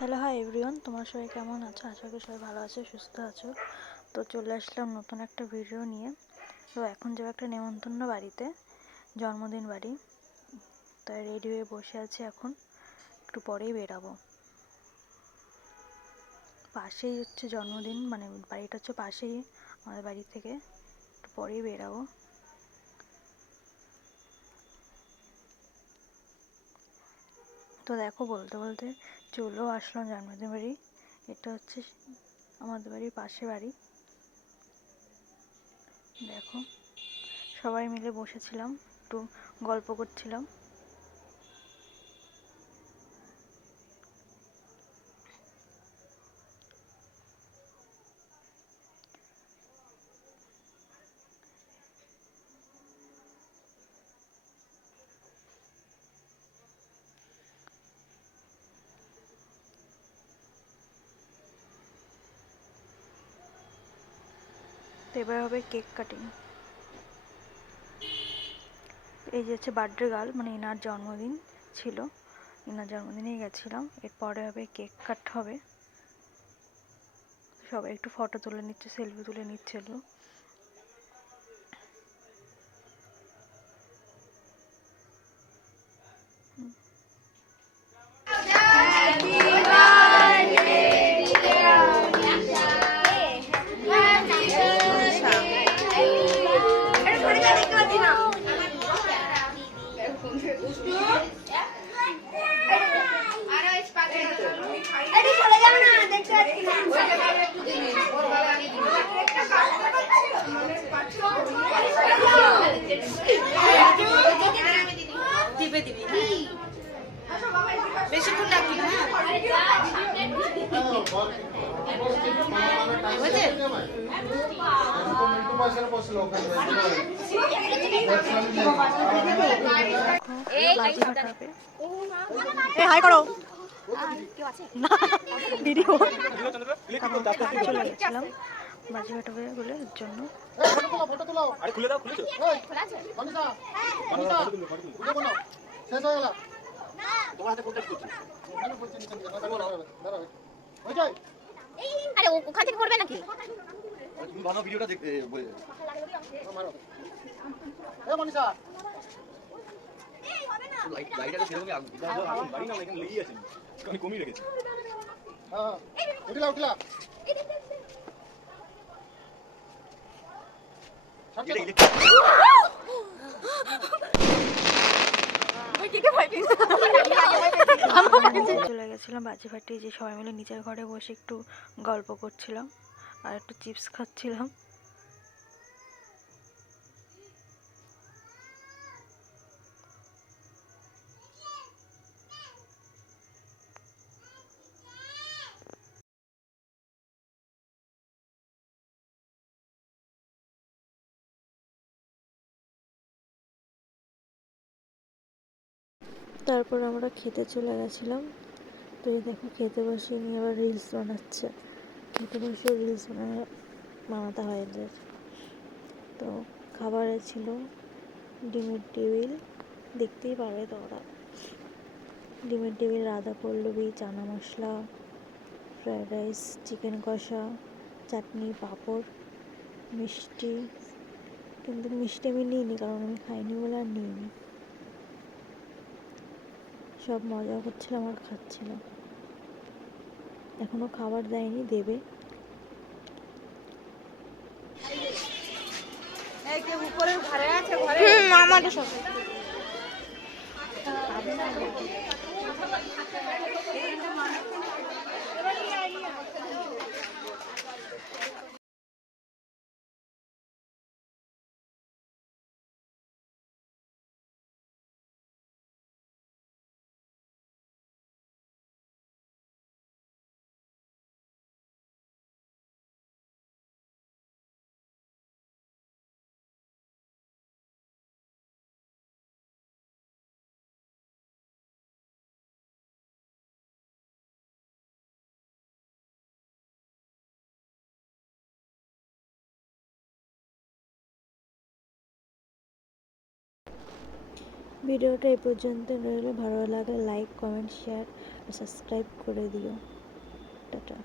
Hello, hi everyone, তোমরা সবাই কেমন আছো? আশা করি সবাই ভালো আছো, সুস্থ আছো। তো চলে আসলাম নতুন একটা ভিডিও নিয়ে। তো এখন যাবো একটা নেমন্তন্ন বাড়িতে, জন্মদিন বাড়ি। তাই রেডি হয়ে বসে আছি, এখন একটু পরেই বেরাবো। পাশেই হচ্ছে জন্মদিন, মানে বাড়িটা হচ্ছে পাশেই আমাদের বাড়ি থেকে, একটু পরেই বেরাবো। তো দেখো, বলতে বলতে চলেও আসলাম জন্মদিন বাড়ি। এটা হচ্ছে আমাদের বাড়ির পাশে বাড়ি। দেখো, সবাই মিলে বসেছিলাম, একটু গল্প করছিলাম। তো এবার হবে কেক কাটিং। এই যে হচ্ছে বার্থডে গার্ল, মানে এনার জন্মদিন ছিল, এনার জন্মদিনেই গেছিলাম। এরপরে হবে কেক কাট হবে। সবাই একটু ফটো তুলে নিচ্ছে, সেলফি তুলে নিচ্ছিল। বেশিক্ষণ রাখবি না। বাজি ফাটাবে। হাই করো, ভিডিও। চলে গেছিলাম বাজি ফাটাবে বলে, এর জন্য। আরে ওখান থেকে করবে নাকি? তুমি বানাও ভিডিওটা দেখতে বলে যাবে। এ মনিষা এই হবে না, লাইটটা সেরকমই আগুন বাড়ি না, এখানে লেগেই আছে, আমি কমিয়ে রেখেছি। হ্যাঁ উঠিলা উঠিলা চলে গেছিলাম বাজি ফাটিয়ে, যে সবাই মিলে নিচের ঘরে বসে একটু গল্প করছিলাম আর একটু চিপস খাচ্ছিলাম। তারপর আমরা খেতে চলে গেছিলাম। তো এই দেখো, খেতে বসে নিয়ে আবার রিলস বানাচ্ছে। খেতে বসে রিলস বানাতে হয় এদের। তো খাবারে ছিল ডিমের টেবিল, দেখতেই পারবে তোমরা। ডিমের table, Radha Pallavi, chana masala, fried rice, chicken কষা, চাটনি, পাঁপড়, মিষ্টি। কিন্তু মিষ্টি আমি নিইনি, কারণ আমি খাইনি বলে আর নিইনি। সব মজা করছিলাম আর খাচ্ছিলাম। এখনো খাবার দেয়নি, দেবে। আমাদের সাথে ভিডিওটা এই পর্যন্ত রইলো, ভালো লাগলে লাইক কমেন্ট শেয়ার আর সাবস্ক্রাইব করে দিও। টাটা।